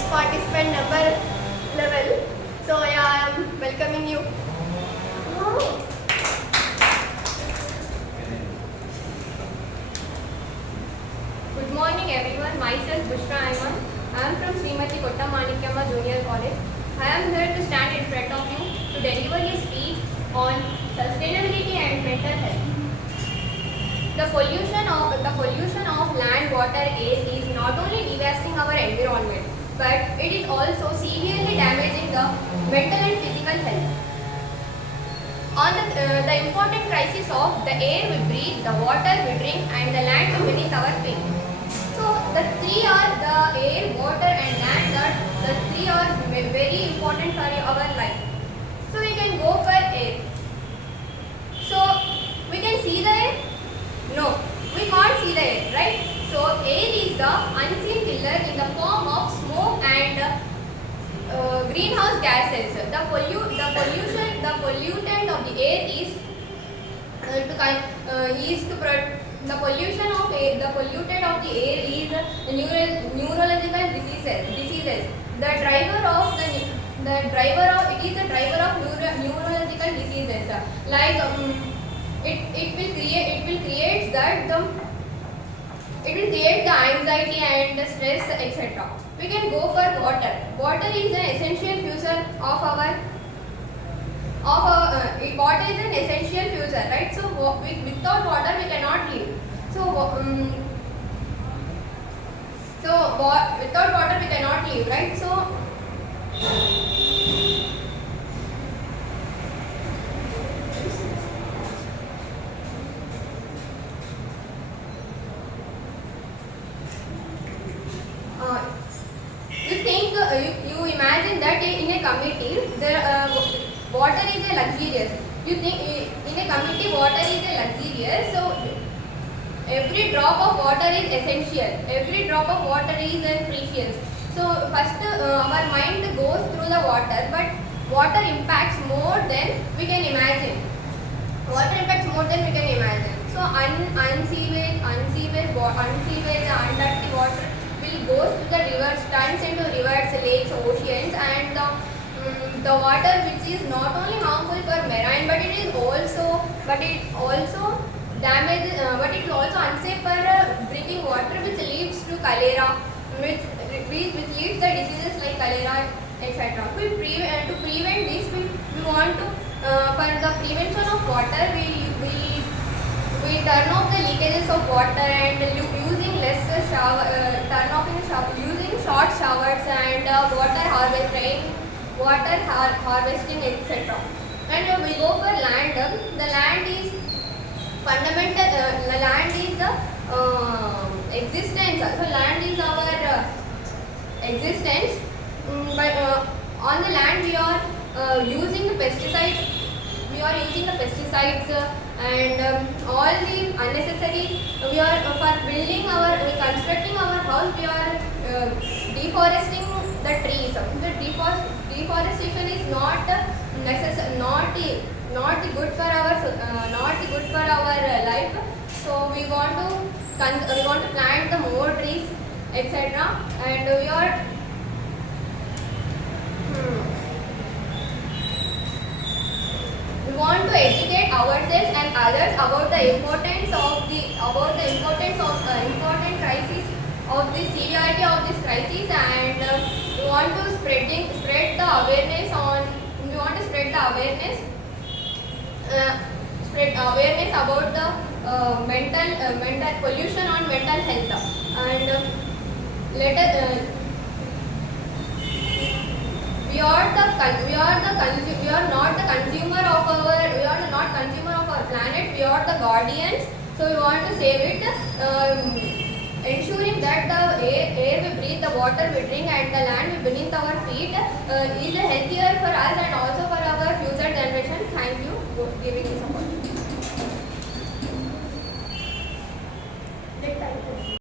guest participant number 11. So yeah, I am welcoming you. Oh. Good morning everyone, myself Bushra Ayman. I am from Srimati Kottamanikiyamma Junior College. I am here to stand in front of you to deliver a speech on sustainability and mental health. The pollution of land, water, air is not only devastating our environment, but it is also severely damaging the mental and physical health. On the important crisis of the air we breathe, the water we drink, and the land beneath our feet. So the three are the air, water, and land. The three are very important for our life. So we can go for air. So we can see the air. No, we can't see the air, right? So air is the unseen killer in the form of smoke and greenhouse gases. The pollutant of the air is the pollution of air. The pollutant of the air is neurological diseases. The driver of neurological diseases. Like it will create the anxiety and the stress, etc. We can go for water. Water is an essential fuel water is an essential fuel, right? So without water we cannot live. Without water we cannot live, right? So you imagine that in a community the water is a luxurious. You think in a community water is a luxurious. So every drop of water is essential. Every drop of water is precious. So first our mind goes through the water, but water impacts more than we can imagine. Water impacts more than we can imagine. So unsewage, undirty water will goes to the rivers, turns into rivers, lakes, oceans, and the water which is not only harmful for marine, but it also damages, but it is also unsafe for drinking water, which leads to cholera, which leads the diseases like cholera, etc. To prevent this, we want to for the prevention of water, we turn off the leakages of water and using less using short showers and water harvesting, etc. And we go for land. The land is fundamental. The land is the existence. So land is our existence. But on the land we are using the pesticides. And all the unnecessary. We are constructing our house. We are deforesting the trees. The deforestation is not good for our life. So we want to plant the more trees, etc. And we are we want to educate ourselves and others about the importance of important crisis of the severity of this crisis, and we want to spread the awareness about the mental pollution on mental health, and let us we are not consumer of our planet. We are the guardians. So we want to save it, ensuring that the air we breathe, the water we drink, and the land beneath our feet is healthier for us and also for our future generation. Thank you for giving me support.